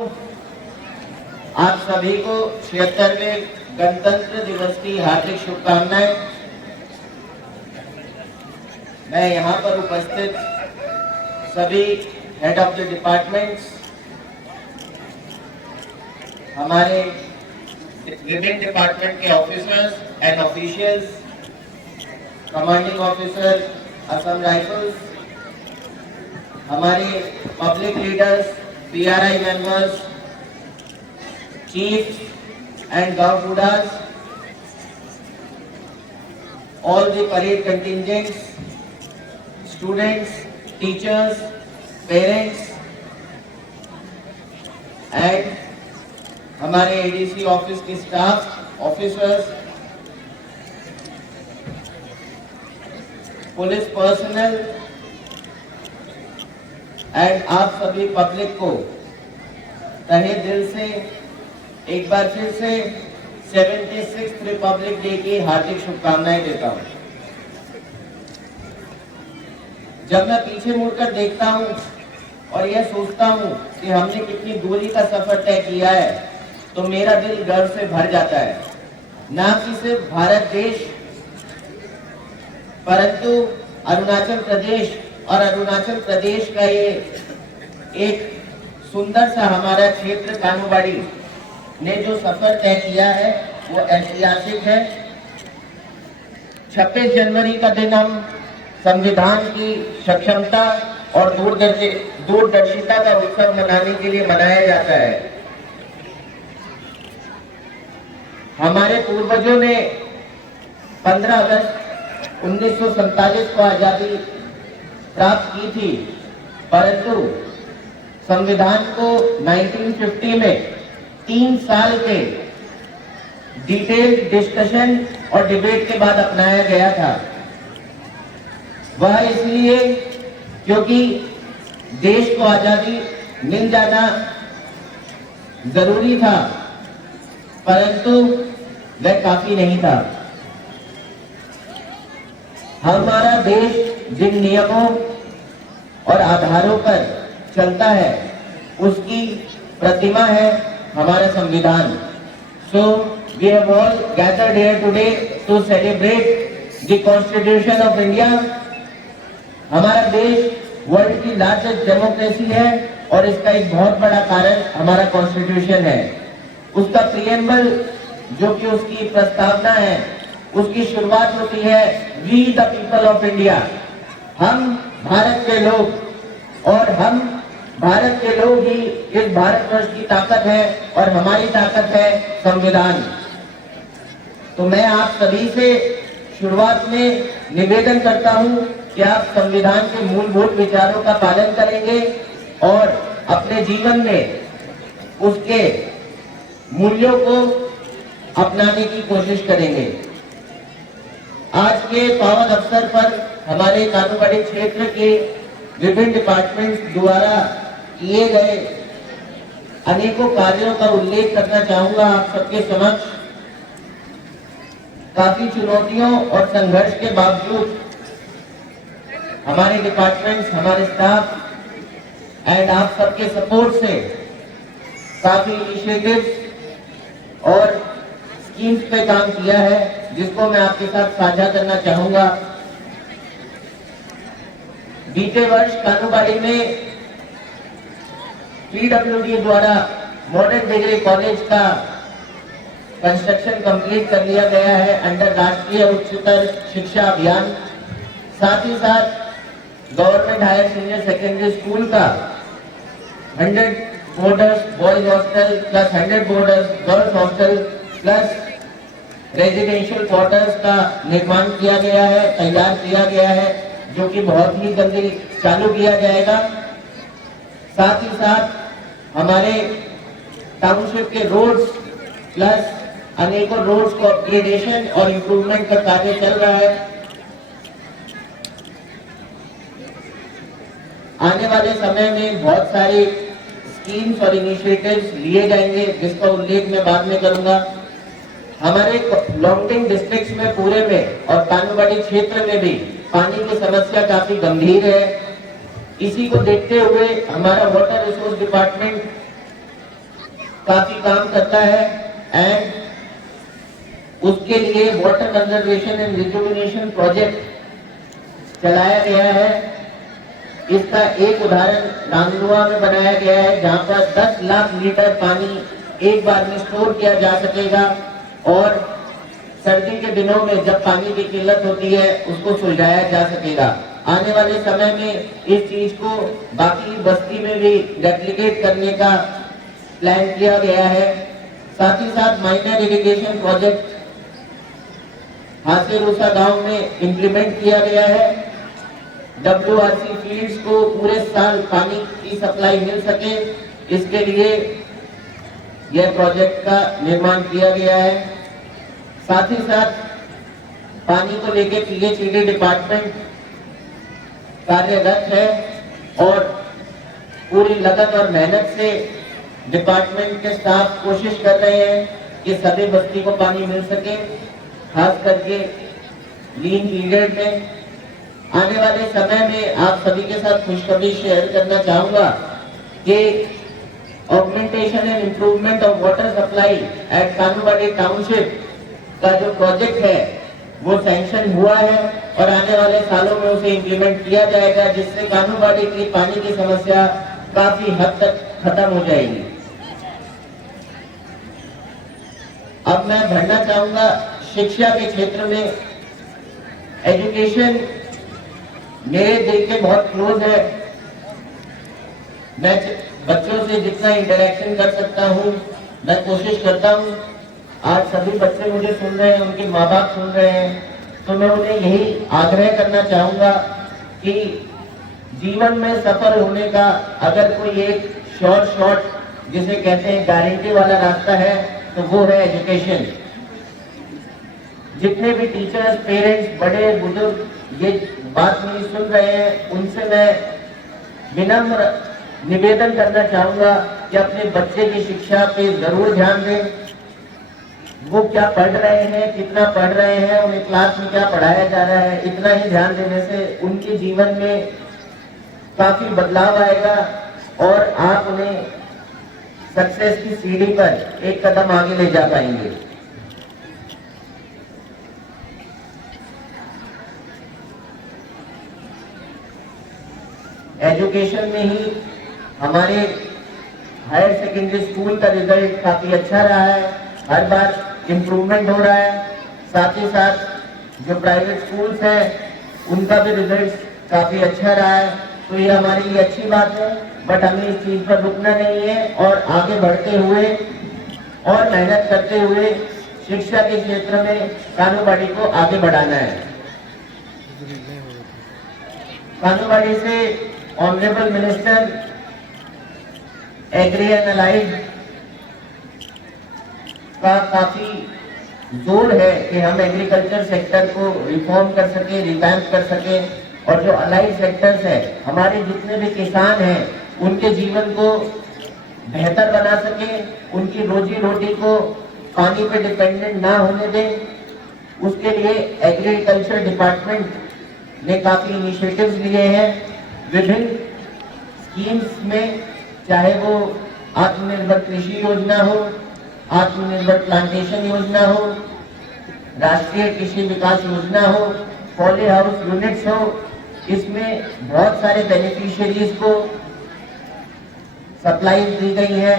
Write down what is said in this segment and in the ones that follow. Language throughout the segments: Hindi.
आप सभी को 76वें गणतंत्र दिवस की हार्दिक शुभकामनाएं। मैं यहाँ पर उपस्थित सभी हेड ऑफ द डिपार्टमेंट्स, हमारे विभिन्न डिपार्टमेंट के officers and officials, commanding officer Assam Rifles, हमारे public leaders, PRI members, chiefs and Gaon Buddhas, all the parade contingents, students, teachers, parents and हमारे ADC ऑफिस के staff, officers, police personal and आप सभी पब्लिक को तहे दिल से एक बार फिर से 76th रिपब्लिक डे की हार्दिक शुभकामनाएं देता हूं। जब मैं पीछे मुड़कर देखता हूं और यह सोचता हूं कि हमने कितनी दूरी का सफर तय किया है, तो मेरा दिल गर्व से भर जाता है। ना कि सिर्फ भारत देश, परंतु अरुणाचल प्रदेश और अरुणाचल प्रदेश का ये एक सुंदर सा हमारा क्षेत्र कानूबाड़ी ने जो सफर तय किया है वो ऐतिहासिक है। 26 जनवरी का दिन हम संविधान की सक्षमता और दूरदर्शिता का उत्सव मनाने के लिए मनाया जाता है। हमारे पूर्वजों ने 15 अगस्त 1947 को आजादी प्राप्त की थी, परंतु संविधान को 1950 में 3 साल के डिटेल्ड डिस्कशन और डिबेट के बाद अपनाया गया था। वह इसलिए क्योंकि देश को आजादी मिल जाना जरूरी था, परंतु वह काफी नहीं था। हमारा देश जिन नियमों और आधारों पर चलता है उसकी प्रतिमा है हमारा संविधान। So we have all gathered here today to celebrate the Constitution of India। हमारा देश वर्ल्ड की लार्जेस्ट डेमोक्रेसी है और इसका एक बहुत बड़ा कारण हमारा कॉन्स्टिट्यूशन है। उसका प्रीएम्बल जो कि उसकी प्रस्तावना है, उसकी शुरुआत होती है we the people of India. हम भारत के लोग और हम भारत के लोग ही इस भारतवर्ष की ताकत है और हमारी ताकत है संविधान। तो मैं आप सभी से शुरुआत में निवेदन करता हूं कि आप संविधान के मूलभूत विचारों का पालन करेंगे और अपने जीवन में उसके मूल्यों को अपनाने की कोशिश करेंगे। आज के पावन अवसर पर हमारे कानूबाड़ी क्षेत्र के विभिन्न डिपार्टमेंट्स द्वारा किए गए अनेकों कार्यों का उल्लेख करना चाहूंगा आप सबके समक्ष। काफी चुनौतियों और संघर्ष के बावजूद हमारे डिपार्टमेंट्स, हमारे स्टाफ एंड आप सबके सपोर्ट से काफी इनिशिएटिव्स और स्कीम्स पे काम किया है, जिसको मैं आपके साथ साझा करना चाहूंगा। बीते वर्ष कानूबाड़ी में PWD द्वारा मॉडर्न डिग्री कॉलेज का कंस्ट्रक्शन कंप्लीट कर लिया गया है अंडर राष्ट्रीय उच्चतर शिक्षा अभियान। साथ ही साथ government higher senior secondary school का 100 boarders boys hostel plus 100 boarders girls hostel plus residential quarters का निर्माण किया गया है, तैयार किया गया है, जो कि बहुत ही जल्दी चालू किया जाएगा। साथ ही साथ हमारे टाउनशिप के रोड्स प्लस अनेकों रोड्स को अपग्रेडेशन और इम्प्रूवमेंट का कार्य चल रहा है। आने वाले समय में बहुत सारी स्कीम्स और इनिशिएटिव्स लिए जाएंगे, जिसका उल्लेख मैं बाद में करूंगा। हमारे लॉन्गडिंग डिस्ट्रिक्ट्स में पूरे में और कानूबाड़ी क्षेत्र में भी पानी की समस्या काफी गंभीर है। इसी को देखते हुए हमारा वाटर रिसोर्स डिपार्टमेंट काफी काम करता है एंड उसके लिए water conservation and rejuvenation project चलाया गया है। इसका एक उदाहरण नांदुआ में बनाया गया है, जहां पर 10 लाख लीटर पानी एक बार में स्टोर किया जा सकेगा और सर्दी के दिनों में जब पानी की किल्लत होती है उसको सुलझाया जा सकेगा। आने वाले समय में इस चीज को बाकी बस्ती में भी रेप्लिकेट करने का प्लान किया गया है। साथ ही साथ माइनर इरिगेशन प्रोजेक्ट हासेरूसा गांव में इंप्लीमेंट किया गया है। WRC फील्ड्स को पूरे साल पानी की सप्लाई मिल सके, इसके लिए यह प्रोजेक्ट का निर्माण किया गया है। साथ ही साथ पानी को लेकर PHED डिपार्टमेंट कार्यरत है और पूरी लगन और मेहनत से डिपार्टमेंट के स्टाफ कोशिश कर रहे हैं कि सभी बस्ती को पानी मिल सके। खास करके लीन पीरियड में आने वाले समय में आप सभी के साथ खुशखबरी शेयर करना चाहूंगा कि augmentation and improvement of water supply at Kanuwadi township का जो प्रोजेक्ट है वो सैंक्शन हुआ है और आने वाले सालों में उसे इम्प्लीमेंट किया जाएगा, जिससे कानूवाड़ी की पानी की समस्या काफी हद तक खत्म हो जाएगी। अब मैं बढ़ना चाहूंगा शिक्षा के क्षेत्र में। एजुकेशन मेरे दिल के बहुत क्लोज है। मैं बच्चों से जितना इंटरेक्शन कर सकता हूँ मैं कोशिश करता हूँ। आज सभी बच्चे मुझे सुन रहे हैं, उनके माँ बाप सुन रहे हैं, तो मैं उन्हें यही आग्रह करना चाहूंगा कि जीवन में सफल होने का अगर कोई एक शॉर्ट जिसे कहते हैं गारंटी वाला रास्ता है तो वो है एजुकेशन। जितने भी टीचर्स, पेरेंट्स, बड़े बुजुर्ग ये बात मेरी सुन रहे हैं, उनसे मैं विनम्र निवेदन करना चाहूंगा कि अपने बच्चे की शिक्षा पे जरूर ध्यान दें। वो क्या पढ़ रहे हैं, कितना पढ़ रहे हैं, उन्हें क्लास में क्या पढ़ाया जा रहा है, इतना ही ध्यान देने से उनके जीवन में काफी बदलाव आएगा और आप उन्हें सक्सेस की सीढ़ी पर एक कदम आगे ले जा पाएंगे। एजुकेशन में ही हमारे हायर सेकेंडरी स्कूल का रिजल्ट काफी अच्छा रहा है, हर बार इम्प्रूवमेंट हो रहा है। साथ ही साथ जो प्राइवेट स्कूल्स हैं उनका भी रिजल्ट काफी अच्छा रहा है, तो ये हमारे लिए अच्छी बात है। बट हमें इस चीज पर रुकना नहीं है और आगे बढ़ते हुए और मेहनत करते हुए शिक्षा के क्षेत्र में कानूवाड़ी को आगे बढ़ाना है। कानूवाड़ी से honourable minister agri and allied का काफी जोर है कि हम एग्रीकल्चर सेक्टर को रिफॉर्म कर सके, रिवैम्प कर सके और जो अलाइड सेक्टर्स है, हमारे जितने भी किसान हैं, उनके जीवन को बेहतर बना सके, उनकी रोजी रोटी को पानी पे डिपेंडेंट ना होने दें। उसके लिए एग्रीकल्चर डिपार्टमेंट ने काफी इनिशिएटिव्स लिए हैं विभिन्न स्कीम्स में, चाहे वो आत्मनिर्भर कृषि योजना हो, आत्मनिर्भर प्लांटेशन योजना हो, राष्ट्रीय कृषि विकास योजना हो, पॉली हाउस यूनिट्स हो। इसमें बहुत सारे बेनिफिशियरीज को सप्लाई दी गई है,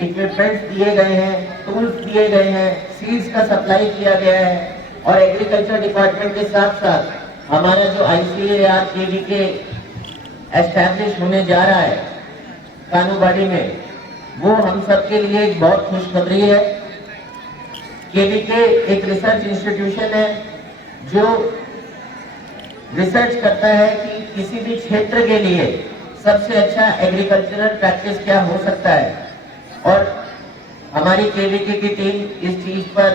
इक्विपमेंट्स दिए गए हैं, टूल्स दिए गए हैं, सीड्स का सप्लाई किया गया है और एग्रीकल्चर डिपार्टमेंट के साथ साथ हमारा जो ICAR KVK एस्टैब्लिश होने जा रहा है कानूवाड़ी में, वो हम सबके लिए एक बहुत खुशखबरी है। KVK एक रिसर्च इंस्टीट्यूशन है जो रिसर्च करता है कि किसी भी क्षेत्र के लिए सबसे अच्छा एग्रीकल्चरल प्रैक्टिस क्या हो सकता है और हमारी KVK की टीम इस चीज पर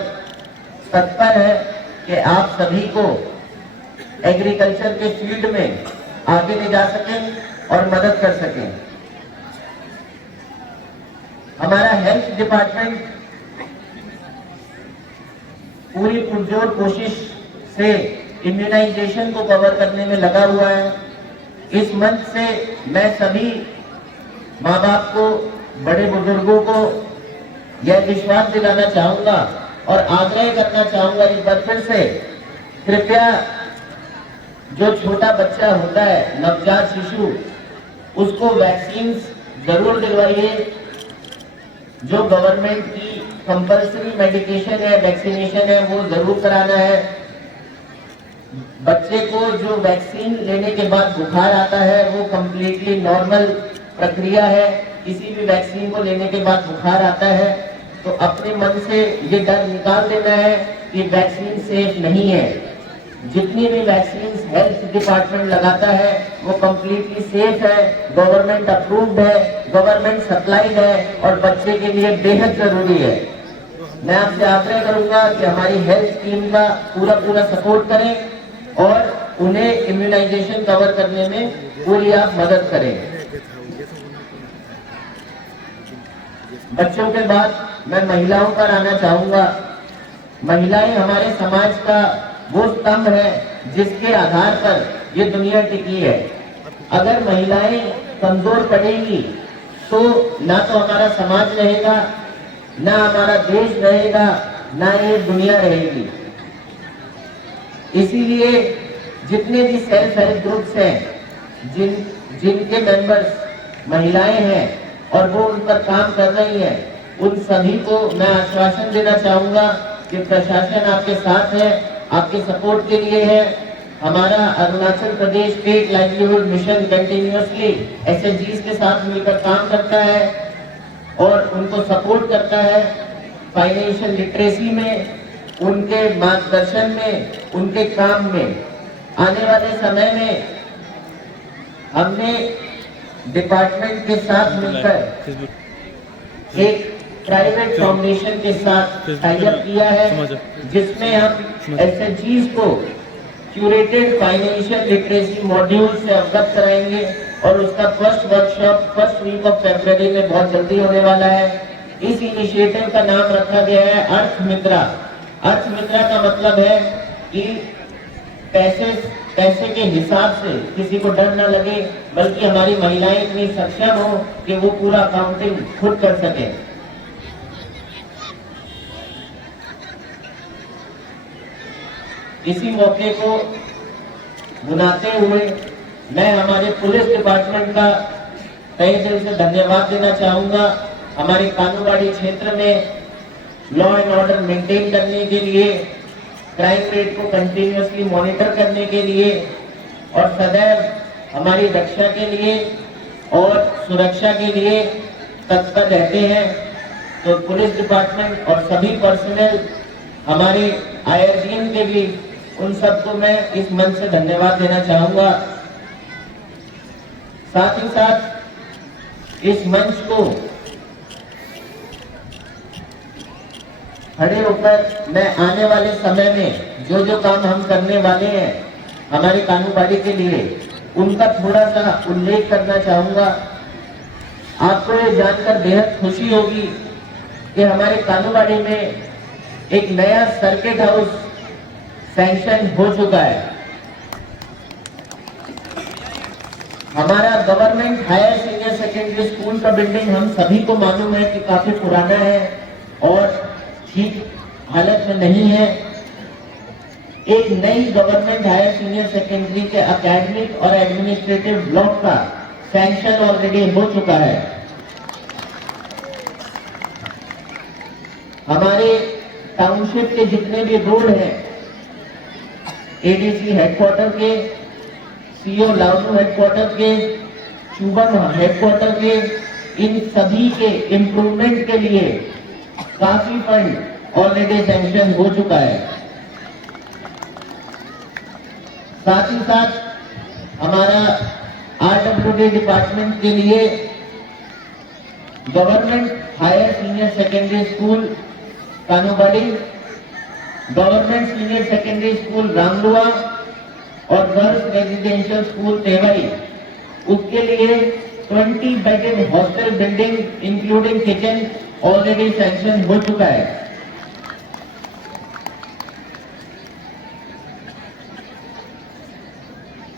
तत्पर है कि आप सभी को एग्रीकल्चर के फील्ड में आगे ले जा सकें और मदद कर सकें। हमारा हेल्थ डिपार्टमेंट पूरी पुरजोर कोशिश से इम्यूनाइजेशन को कवर करने में लगा हुआ है। इस मंच से मैं सभी माँ बाप को, बड़े बुजुर्गों को यह विश्वास दिलाना चाहूंगा और आग्रह करना चाहूंगा एक बार फिर से, कृपया जो छोटा बच्चा होता है, नवजात शिशु, उसको वैक्सीन जरूर दिलवाइए। जो गवर्नमेंट की कंपल्सरी मेडिकेशन है, वैक्सीनेशन है, वो जरूर कराना है। बच्चे को जो वैक्सीन लेने के बाद बुखार आता है वो कंप्लीटली नॉर्मल प्रक्रिया है। किसी भी वैक्सीन को लेने के बाद बुखार आता है तो अपने मन से ये डर निकाल देना है कि वैक्सीन सेफ नहीं है। जितनी भी वैक्सीन हेल्थ डिपार्टमेंट लगाता है वो कंप्लीटली सेफ है, गवर्नमेंट अप्रूव्ड है, गवर्नमेंट सप्लाइड है और बच्चे के लिए बेहद जरूरी है। मैं आपसे आग्रह करूंगा कि हमारी हेल्थ टीम का पूरा सपोर्ट करें और उन्हें इम्यूनाइजेशन कवर करने में पूरी आप मदद करें। बच्चों के बाद मैं महिलाओं पर आना चाहूंगा। महिलाएं हमारे समाज का वो स्तंभ है जिसके आधार पर ये दुनिया टिकी है। अगर महिलाएं कमजोर पड़ेंगी तो ना तो हमारा समाज रहेगा, ना हमारा देश रहेगा, ना ये दुनिया रहेगी। इसीलिए जितने भी सेल्फ हेल्प ग्रुप्स हैं, जिनके मेंबर्स महिलाएं हैं और वो उन पर काम कर रही हैं, उन सभी को मैं आश्वासन देना चाहूंगा कि प्रशासन आपके साथ है, आपके सपोर्ट के लिए है। हमारा Arunachal Pradesh state livelihood mission continuously एसएचजीज के साथ मिलकर काम करता है और उनको सपोर्ट करता है फाइनेंशियल लिटरेसी में, उनके मार्गदर्शन में, उनके काम में। आने वाले समय में हमने डिपार्टमेंट के साथ मिलकर एक प्राइवेट फाउंडेशन के साथ टाई अप किया है जिसमें हम एसएचजीज को क्यूरेटेड फाइनेंशियल लिटरेसी मॉड्यूल से अवगत कराएंगे और उसका first workshop first week of फरवरी में बहुत जल्दी होने वाला है। इस इनिशिएटिव का नाम रखा गया है अर्थ मित्रा। अर्थ मित्रा का मतलब है कि पैसे के हिसाब से किसी को डर न लगे, बल्कि हमारी महिलाएं इतनी सक्षम हो कि वो पूरा अकाउंटिंग खुद कर सके। इसी मौके को बुनाते हुए मैं हमारे पुलिस डिपार्टमेंट का तहे दिल से धन्यवाद देना चाहूंगा। हमारे कानूनबाड़ी क्षेत्र में लॉ एंड ऑर्डर मेंटेन करने के लिए, क्राइम रेट को कंटिन्यूअसली मॉनिटर करने के लिए और सदैव हमारी रक्षा के लिए और सुरक्षा के लिए तत्पर रहते हैं। तो पुलिस डिपार्टमेंट और सभी पर्सनल, हमारे आईआरबीएन के भी, उन सबको मैं इस मंच से धन्यवाद देना चाहूंगा। साथ ही साथ इस मंच को खड़े होकर मैं आने वाले समय में जो जो काम हम करने वाले हैं हमारे कानूनबाड़ी के लिए, उनका थोड़ा सा उल्लेख करना चाहूंगा। आपको ये जानकर बेहद खुशी होगी कि हमारे कानूनबाड़ी में एक नया सर्किट हाउस सैंक्शन हो चुका है। हमारा government higher senior secondary school का बिल्डिंग हम सभी को मालूम है कि काफी पुराना है और ठीक हालत में नहीं है। एक नई गवर्नमेंट हायर सीनियर सेकेंडरी के एकेडमिक और एडमिनिस्ट्रेटिव ब्लॉक का सैंक्शन ऑलरेडी हो चुका है। हमारे टाउनशिप के जितने भी रोड हैं, एडीसी हेडक्वार्टर के, सीओ लाउडू हेडक्वार्टर के, शुभम हेडक्वार्टर के, इन सभी के इम्प्रूवमेंट के लिए काफी फंड ऑलरेडी सैंक्शन हो चुका है। साथ ही साथ हमारा आरडब्ल्यूडी डिपार्टमेंट के लिए government higher senior secondary school Kanunbari, government senior secondary school Ramlua और गर्ल्स रेजिडेंशियल स्कूल तेवई, उसके लिए 20 bedded hostel building including kitchen already sanction हो चुका है।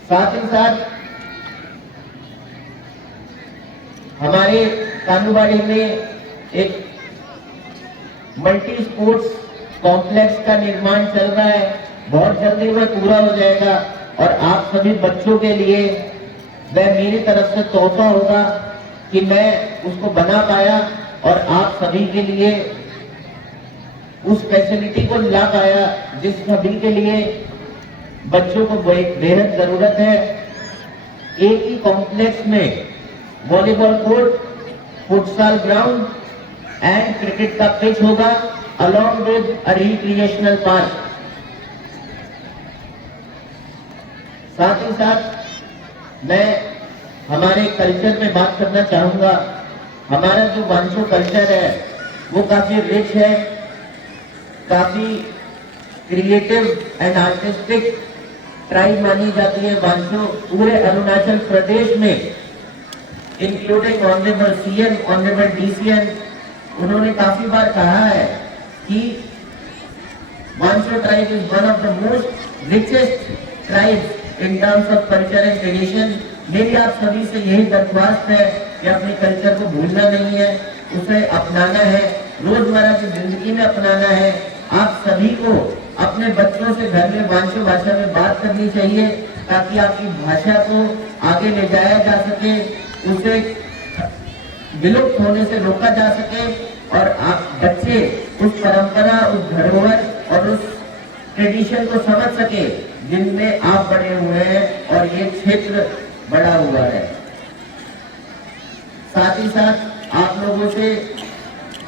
साथ ही साथ हमारे कानूनबाड़ी में एक मल्टी स्पोर्ट्स कॉम्प्लेक्स का निर्माण चल रहा है, बहुत जल्दी वह पूरा हो जाएगा और आप सभी बच्चों के लिए वह मेरी तरफ से तोहफा होगा कि मैं उसको बना पाया और आप सभी के लिए उस फैसिलिटी को ला पाया जिस सभी के लिए बच्चों को बेहद जरूरत है। एक ही कॉम्प्लेक्स में volleyball court, futsal ground and cricket का पिच होगा along with a recreational park. साथ ही साथ मैं हमारे कल्चर में बात करना चाहूंगा। हमारा जो वांचो कल्चर है वो काफी रिच है, काफी क्रिएटिव एंड आर्टिस्टिक ट्राइब मानी जाती है वांचो पूरे अरुणाचल प्रदेश में, including honourable CM, honourable DCM. उन्होंने काफी बार कहा है कि Wancho tribe is one of the most richest tribes in terms of culture and tradition. मेरी आप सभी से यही दरख्वास्त है कि अपने कल्चर को भूलना नहीं है, उसे अपनाना है, रोजमर्रा की जिंदगी में अपनाना है। आप सभी को अपने बच्चों से घर में वांचो भाषा में बात करनी चाहिए ताकि आपकी भाषा को आगे ले जाया जा सके, उसे विलुप्त होने से रोका जा सके और आप बच्चे उस परंपरा, उस धरोहर और उस ट्रेडिशन को समझ सके जिनमें आप बड़े हुए हैं और ये क्षेत्र बड़ा हुआ है। साथ ही साथ आप लोगों से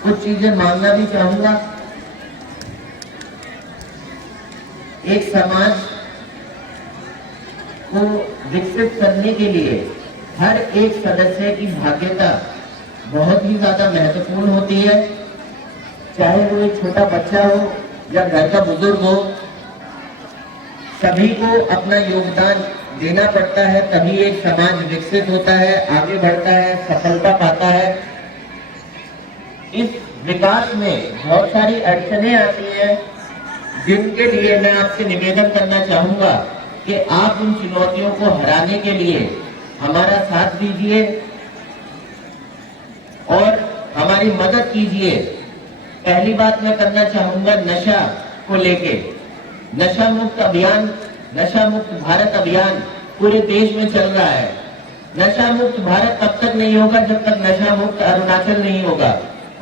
कुछ चीजें मांगना भी चाहूंगा। एक समाज को विकसित करने के लिए हर एक सदस्य की भाग्यता बहुत ही ज्यादा महत्वपूर्ण होती है, चाहे वो एक छोटा बच्चा हो या घर का बुजुर्ग हो, सभी को अपना योगदान देना पड़ता है, तभी एक समाज विकसित होता है, आगे बढ़ता है, सफलता पाता है। इस विकास में बहुत सारी अड़चनें आती हैं जिनके लिए मैं आपसे निवेदन करना चाहूंगा कि आप उन चुनौतियों को हराने के लिए हमारा साथ दीजिए और हमारी मदद कीजिए। पहली बात मैं करना चाहूंगा नशा को लेके। नशा मुक्त अभियान, नशा मुक्त भारत अभियान पूरे देश में चल रहा है। नशा मुक्त भारत तब तक नहीं होगा जब तक नशा मुक्त अरुणाचल नहीं होगा,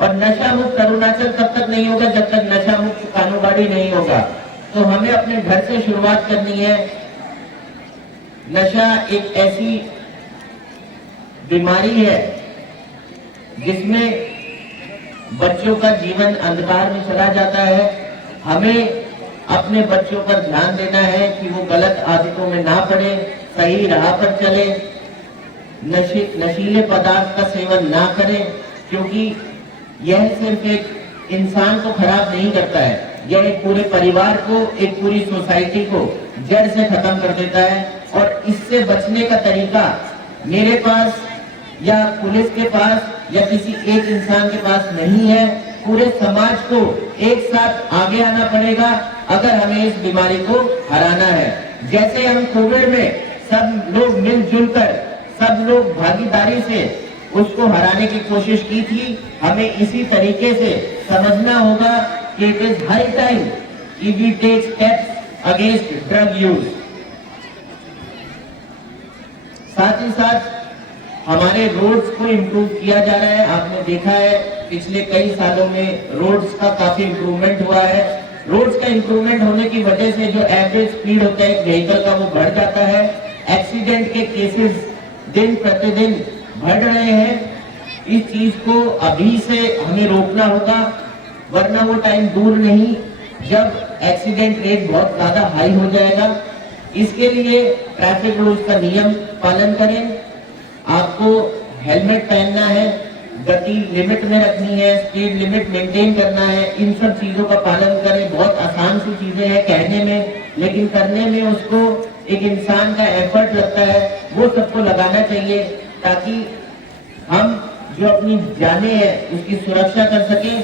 और नशा मुक्त अरुणाचल तब तक नहीं होगा जब तक नशा मुक्त कानूबाड़ी नहीं होगा। तो हमें अपने घर से शुरुआत करनी है। नशा एक ऐसी बीमारी है जिसमें बच्चों का जीवन अंधकार में चला जाता है। हमें अपने बच्चों पर ध्यान देना है कि वो गलत आदतों में ना पड़े, सही राह पर चले, नशीले पदार्थ का सेवन ना करें, क्योंकि यह सिर्फ एक इंसान को खराब नहीं करता है, यह एक पूरे परिवार को, एक पूरी सोसाइटी को जड़ से खत्म कर देता है। और इससे बचने का तरीका मेरे पास या पुलिस के पास या किसी एक इंसान के पास नहीं है, पूरे समाज को एक साथ आगे आना पड़ेगा अगर हमें इस बीमारी को हराना है। जैसे हम कोविड में सब लोग मिलजुल कर, सब लोग भागीदारी से उसको हराने की कोशिश की थी, हमें इसी तरीके से समझना होगा कि इट इज हाई टाइम कि we take steps against drug use. साथ ही साथ हमारे रोड्स को इम्प्रूव किया जा रहा है। आपने देखा है पिछले कई सालों में रोड्स का काफी इम्प्रूवमेंट हुआ है। रोड्स का इम्प्रूवमेंट होने की वजह से जो एवरेज स्पीड होता है व्हीकल का वो बढ़ जाता है। एक्सीडेंट के केसेस दिन प्रतिदिन बढ़ रहे हैं। इस चीज को अभी से हमें रोकना होगा, वरना वो टाइम दूर नहीं जब एक्सीडेंट रेट बहुत ज्यादा हाई हो जाएगा। इसके लिए ट्रैफिक रूल्स का नियम पालन करें, आपको हेलमेट पहनना है, गति लिमिट में रखनी है, स्पीड लिमिट मेंटेन करना है, इन सब चीजों का पालन करें। बहुत आसान सी चीजें हैं कहने में, लेकिन करने में उसको एक इंसान का एफर्ट लगता है, वो सबको लगाना चाहिए ताकि हम जो अपनी जानें हैं उसकी सुरक्षा कर सके।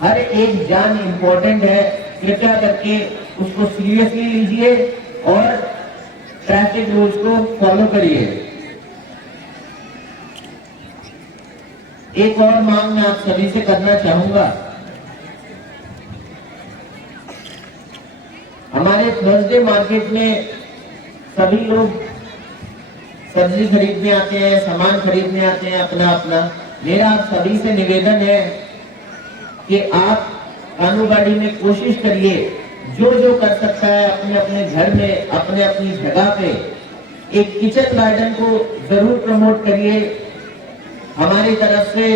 हर एक जान इम्पोर्टेंट है, कृपया करके उसको सीरियसली लीजिए और ट्रैफिक रूल्स को फॉलो करिए। एक और मांग मैं आप सभी से करना चाहूंगा हमारे थर्सडे मार्केट में सभी लोग सब्जी खरीदने आते हैं, सामान खरीदने आते हैं अपना अपना। मेरा आप सभी से निवेदन है कि आप कानूबाड़ी में कोशिश करिए, जो जो कर सकता है अपने अपने घर में, अपने अपनी जगह पे एक किचन गार्डन को जरूर प्रमोट करिए। हमारी तरफ से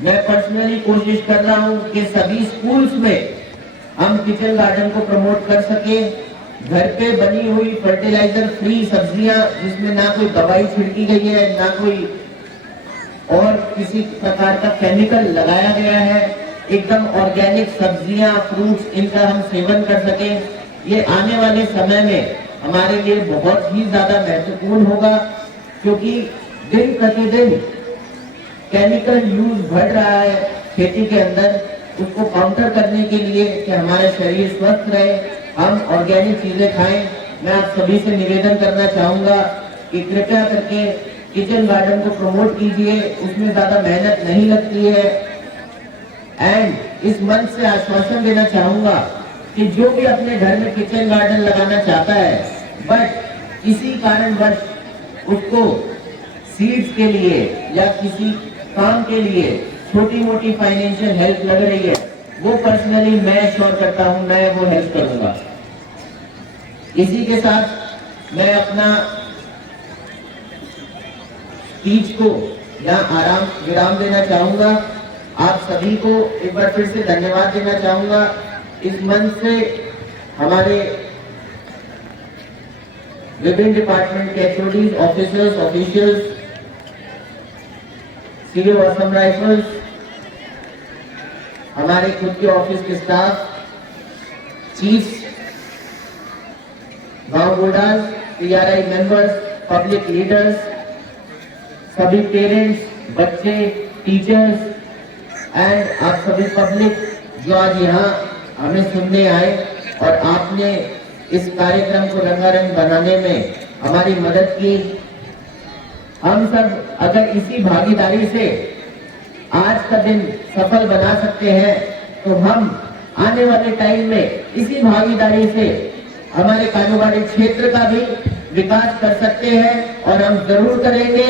मैं पर्सनली कोशिश कर रहा हूं कि सभी स्कूल्स में हम किचन गार्डन को प्रमोट कर सके। घर पे बनी हुई फर्टिलाइजर फ्री सब्जियां, जिसमें ना कोई दवाई छिड़की गई है, ना कोई और किसी प्रकार का केमिकल लगाया गया है, एकदम ऑर्गेनिक सब्जियां, फ्रूट्स, इनका हम सेवन कर सके। ये आने वाले समय में हमारे लिए बहुत ही ज्यादा महत्वपूर्ण होगा, क्योंकि दिन प्रतिदिन केमिकल यूज बढ़ रहा है खेती के अंदर। उसको काउंटर करने के लिए कि हमारा शरीर स्वस्थ रहे, हम ऑर्गेनिक चीजें खाएं। मैं आप सभी से निवेदन करना चाहूंगा कि कृपया करके किचन गार्डन को प्रमोट कीजिए, उसमें ज्यादा मेहनत नहीं लगती है। एंड इस मंच से आश्वासन देना चाहूंगा कि जो भी अपने घर में किचन गार्डन लगाना चाहता है, बट किसी कारणवश उसको सीड्स के लिए या किसी काम के लिए छोटी मोटी फाइनेंशियल हेल्प लग रही है, वो पर्सनली मैं श्योर करता हूं, मैं वो हेल्प करूंगा। इसी के साथ मैं अपना स्पीच को यहाँ विराम देना चाहूंगा। आप सभी को एक बार फिर से धन्यवाद देना चाहूंगा। इस मंच से हमारे विभिन्न डिपार्टमेंट के HODs, officers, officials, CO Assam Rifles, हमारे खुद के ऑफिस के स्टाफ, चीफ, गांव बुढ़ास, पीआरआई मेंबर्स, पब्लिक लीडर्स, सभी पेरेंट्स, बच्चे, टीचर्स एंड आप सभी पब्लिक जो आज यहाँ हमें सुनने आए और आपने इस कार्यक्रम को रंगारंग बनाने में हमारी मदद की। हम सब अगर इसी भागीदारी से आज का दिन सफल बना सकते हैं, तो हम आने वाले टाइम में इसी भागीदारी से हमारे कानूबाड़ी क्षेत्र का भी विकास कर सकते हैं, और हम जरूर करेंगे।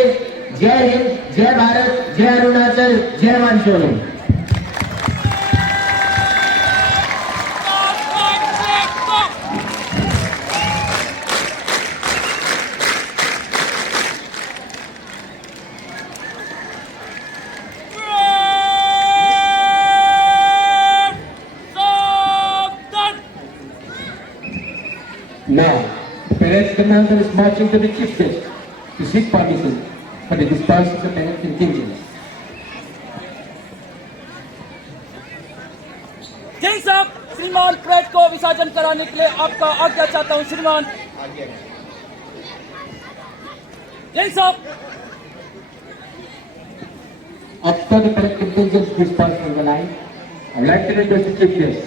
जय हिंद, जय भारत, जय अरुणाचल, जय monsoon. Now, the parade commander is marching to the chief desk to seek permission for the dispersal of the parade contingent. जय साहब, श्रीमान परेड को विसर्जन कराने के लिए आपका आज्ञा चाहता हूं श्रीमान। जय साहब। After the parade contingent dispersed from the line, I would like to request the chief desk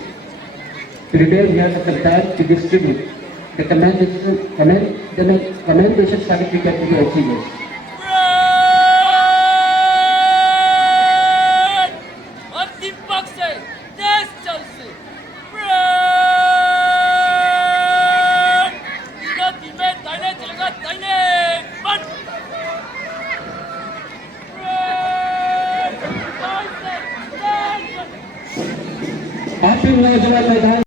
to remain here at the time to distribute the commendation certificate to the achievers. अंतिम पक्ष से देश चलसे नदी में दाहिने चलेगा, दाहिने बंद। आप भी नौजवान मैदान